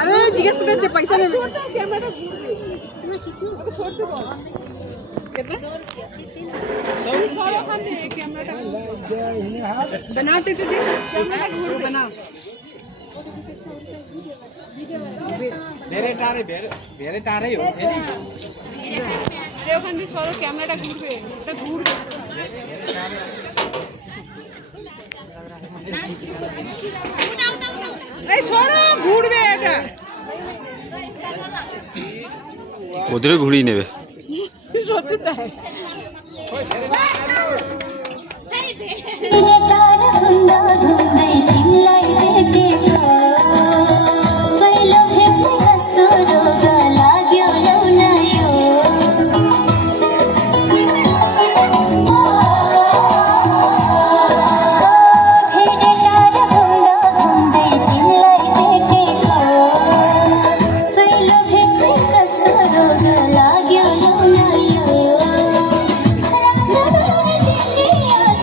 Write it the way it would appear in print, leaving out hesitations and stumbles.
আরে জিজ্ঞেস করতে হচ্ছে পয়সা নেবে ক্যামেরাটা ঘুরবে ওকে সরতে বল সর ওখানে ক্যামেরাটা বানাও তো একটু দেখ ক্যামেরাটা ঘুরবে বানাও ಬೇರೆ ಟಾರೆ আরে ওখান দিয়ে সরো ক্যামেরাটা ঘুরবে ওটা ঘুরবে এই সরো ঘুরবে এটা ওদেরও ঘুরিয়ে নেবে সত্যি তাই